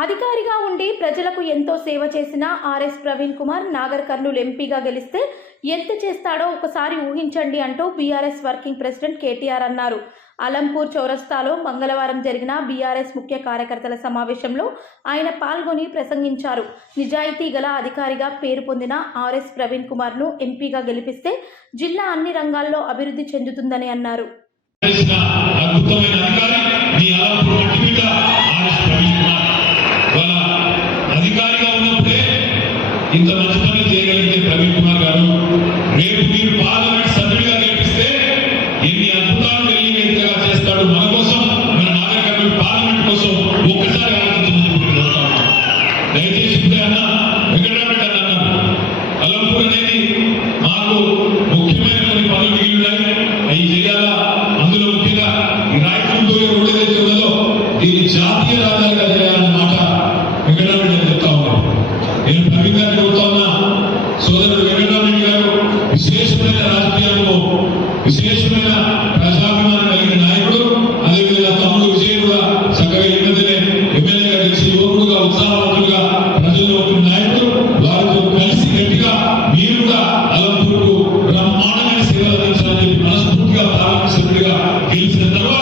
అధికారిగా ఉండి ప్రజలకు ఎంతో సేవ చేసిన ఆర్ఎస్ ప్రవీణ్ కుమార్ నాగర్ కర్నూలు ఎంపీగా గెలిస్తే ఎంత చేస్తాడో ఒకసారి ఊహించండి అంటూ బీఆర్ఎస్ వర్కింగ్ ప్రెసిడెంట్ కేటీఆర్ అన్నారు. అలంపూర్ చౌరస్తాలో మంగళవారం జరిగిన బీఆర్ఎస్ ముఖ్య కార్యకర్తల సమావేశంలో ఆయన పాల్గొని ప్రసంగించారు. నిజాయితీ గల అధికారిగా పేరు పొందిన ఆర్ఎస్ ప్రవీణ్ కుమార్ను ఎంపీగా గెలిపిస్తే జిల్లా అన్ని రంగాల్లో అభివృద్ధి చెందుతుందని అన్నారు. ఇంత మంచి పని చేయగలిగితే ప్రవీణ్ కుమార్ గారు రేపు మీరు పార్లమెంట్ సభ్యుడిగా గెలిపిస్తే ఎన్ని అద్భుతాలు వెలిగేంతగా చేస్తాడు మన కోసం, మన నాగర్ కర్నూలు పార్లమెంట్ కోసం ఒక్కసారి ఆలోచించమని దయచేసి ఇప్పుడే అన్న వెంకటరామరెడ్డి అన్నారు, అలంపూర్ అనేది మాకు ముఖ్యమైన కొన్ని పనులు మిగిలి ఉన్నాయి, అవి చేయాలా. అందులో ముఖ్యంగా ఈ రాయపూర్ రోడ్డు ఏదైతే ఉన్నదో దీన్ని జాతీయ రహదారిగా చేయాలన్న మాట వెంకటరామరెడ్డి చెప్తా ఉన్నారు. నేను ప్రవీణ్ గారిని కోరుతా ఉన్నా, సోదరుడు వెంకటరామరెడ్డి గారు విశేషమైన రాజకీయాల్లో విశేషమైన ప్రజాభిమానం కలిగిన నాయకుడు. అదేవిధంగా తమ్ముడు విజయ్ కూడా చక్కగా ఎమ్మెల్యేగా గెలిచి యువకుడుగా ఉత్సాహవంతులుగా ప్రజల్లో ఉన్న నాయకుడు. వారితో కలిసి గట్టిగా మీరు కూడా అలంపూర్కు బ్రహ్మాండమైన సేవలు అందించాలని చెప్పి మనస్ఫూర్తిగా పార్లమెంట్ సభ్యుడిగా గెలిచిన తర్వాత